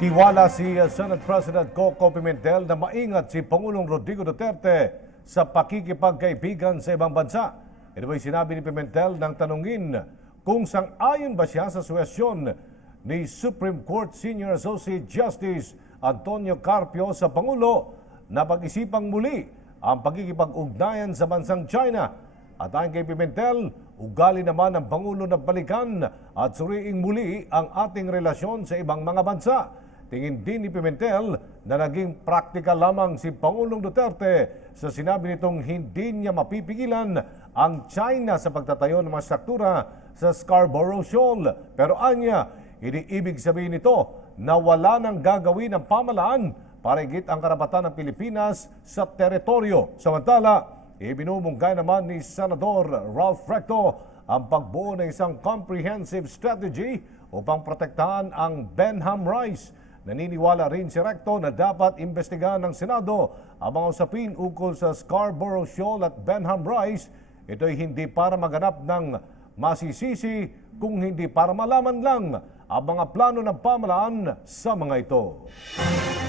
Tiwala si Senate President Coco Pimentel na maingat si Pangulong Rodrigo Duterte sa pakikipagkaibigan sa ibang bansa. Ito ay sinabi ni Pimentel nang tanungin kung sang-ayon ba siya sa suwestyon ni Supreme Court Senior Associate Justice Antonio Carpio sa Pangulo na pag-isipang muli ang pakikipag-ugnayan sa bansang China. At ayon kay Pimentel, ugali naman ng Pangulo na balikan at suriing muli ang ating relasyon sa ibang mga bansa. Tingin din ni Pimentel na naging praktikal lamang si Pangulong Duterte sa sinabi nitong hindi niya mapipigilan ang China sa pagtatayo ng mga struktura sa Scarborough Shoal. Pero anya, hindi ibig sabihin nito na wala nang gagawin ng pamahalaan para higit ang karapatan ng Pilipinas sa teritoryo. Samantala, ibinubunggay naman ni Senador Ralph Recto ang pagbuo ng isang comprehensive strategy upang protektahan ang Benham Rice. Naniniwala rin si Recto na dapat imbestigahan ng Senado ang mga usapin ukol sa Scarborough Shoal at Benham Rice. Ito'y hindi para maganap ng masisisi, kung hindi para malaman lang ang mga plano ng pamahalaan sa mga ito.